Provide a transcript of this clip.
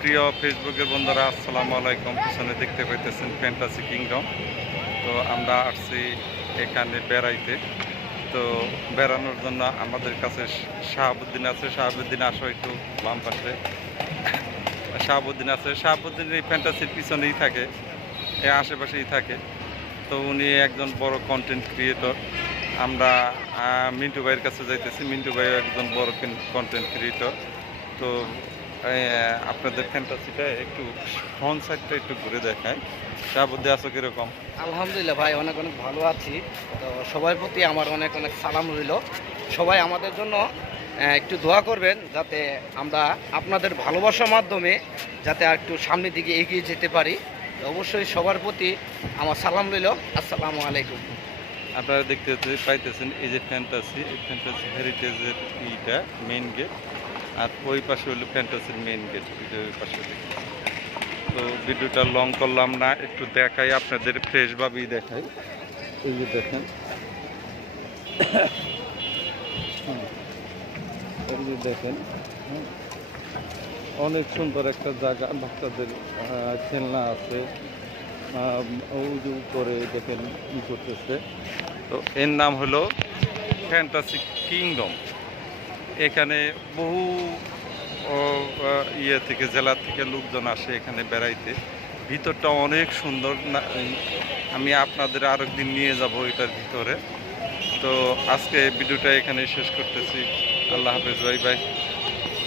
প্রিয় ফেসবুকের বন্ধুরা, আসসালামু আলাইকুম। পিছনে দেখতে পাইতেছেন ফ্যান্টাসি কিংডম। তো আমরা আসছি এখানে বেড়াইতে। তো বেড়ানোর জন্য আমাদের কাছে শাহাবুদ্দিন আছে। শাহাবুদ্দিন আসো একটু বাম পাশে। শাহাবুদ্দিন আছে। শাহাবুদ্দিন এই ফ্যান্টাসির পিছনেই থাকে, এ আশেপাশেই থাকে। তো উনি একজন বড় কন্টেন্ট ক্রিয়েটর। আমরা মিন্টু ভাইয়ের কাছে যাইতেছি। মিন্টু ভাই একজন বড় কন্টেন্ট ক্রিয়েটর। তো আপনাদের ফ্যান্টাসিটা একটু ফ্রন্ট সাইডটা একটু ঘুরে দেখায়। শাহাবুদ্দিন আছো কিরকম? আলহামদুলিল্লাহ ভাই, অনেক অনেক ভালো আছি। তো সবার প্রতি আমার অনেক অনেক সালাম রইল। সবাই আমাদের জন্য একটু দোয়া করবেন, যাতে আমরা আপনাদের ভালোবাসার মাধ্যমে যাতে আর একটু সামনের দিকে এগিয়ে যেতে পারি। তো অবশ্যই সবার প্রতি আমার সালাম রইল। আসসালামু আলাইকুম। আপনারা দেখতে পাইতেছেন এই যে ফ্যান্টাসি, এই ফ্যান্টাসি হেরিটেজের ইটা মেইন গেট, আর ওই পাশে হলো ফ্যান্টাসির মেইন গেট, ওই পাশে। তো ভিডিওটা লং করলাম না, একটু দেখাই আপনাদের ফ্রেশভাবেই দেখাই। এই যে দেখেন, এই যে দেখেন, অনেক সুন্দর একটা জায়গা। বাচ্চাদের খেলনা আছে। ওই যে উপরে দেখেন ই করতেছে। তো এর নাম হলো ফ্যান্টাসি কিংডম। এখানে বহু ইয়ে থেকে, জেলা থেকে লোকজন আসে এখানে বেড়াইতে। ভিতরটা অনেক সুন্দর। আমি আপনাদের আরেকদিন নিয়ে যাব এটার ভিতরে। তো আজকে ভিডিওটা এখানে শেষ করতেছি। আল্লাহ হাফেজ, বাই বাই।